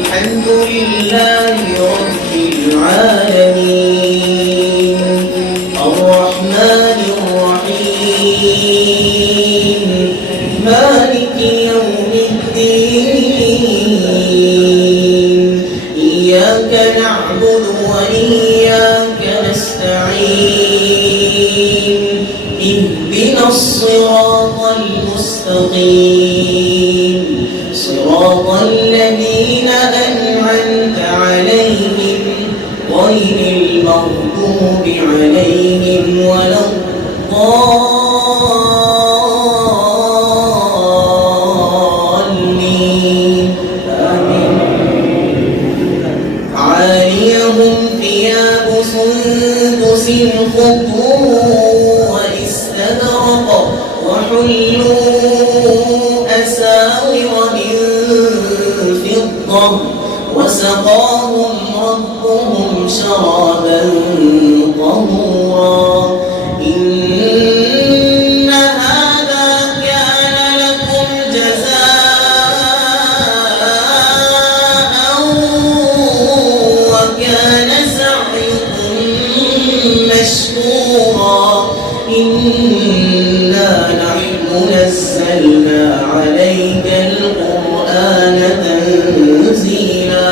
الحمد لله رب العالمين الرحمن الرحيم مالك يوم الدين إياك نعبد وإياك نستعين اهدنا الصراط المستقيم صراط الذين أنعمت عليهم غير المغضوب عليهم ولا الضالين آمين. عاليهم ثياب سندس خضر واستبرق وحلوا أساور من فضة وسقاهم ربهم شرابا طهورا إن هذا كان لكم جزاء وكان سعيكم مشكورا إنا نحن نزلنا عليك القرآن تنزيلا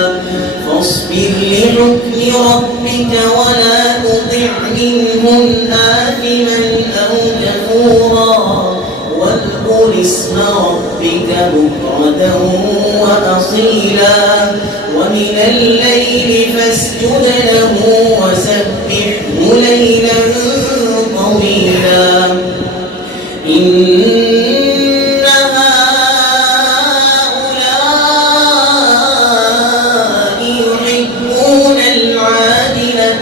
فاصبر لحكم ربك ولا تطع منهم آثما أو كفورا واذكر اسم ربك بكرة وأصيلا ومن الليل فاسجد له وسبحه ليلا طويلا إن هؤلاء يحبون العاجلة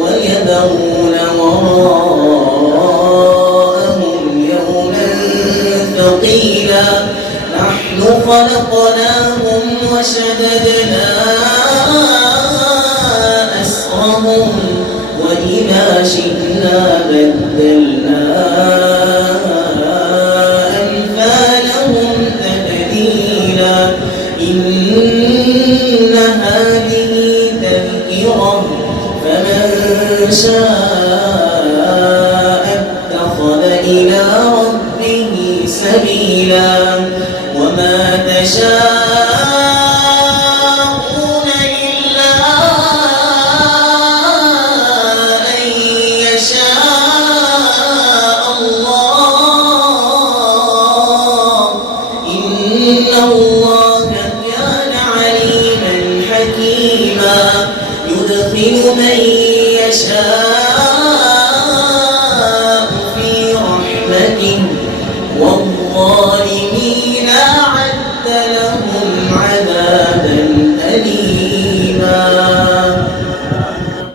ويذرون وراءهم يوما ثقيلا نحن خلقناهم وشددنا أسرهم وإذا شئنا بدلنا أمثالهم تبديلا إن هذه تذكرة فمن شاء اتخذ إلى ربه سبيلا وما تشاءون إلا أن يشاء الله إن الله كان عليما حكيما يدخل من يشاء